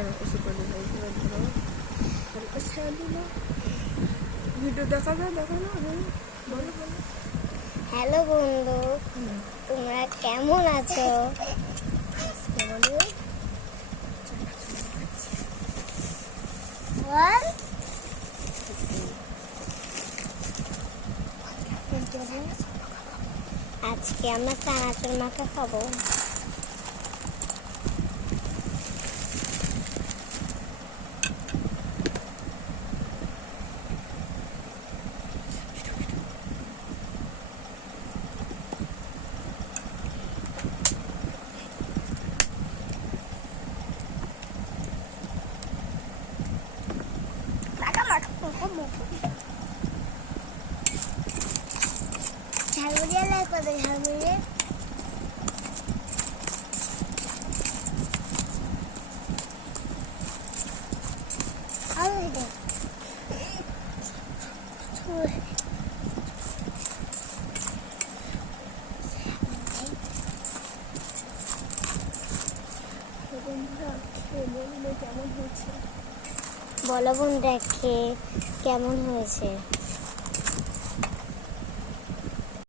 ধরো এসে করে ধরো ধরো হালকা ছায়া দিল। ভিডিও দেখা যায় দেখো না বলো বলো। হ্যালো বন্ধু তোমরা কেমন আছো? আজকে আমরা চানাচুর মাখা খাব। ঝালমুড়িয়া লাগবে তো ঝালমুড়ি আলু বন্ধুরা খেয়ে বললে কেমন হয়েছে বলো বোন দেখে কেমন হয়েছে?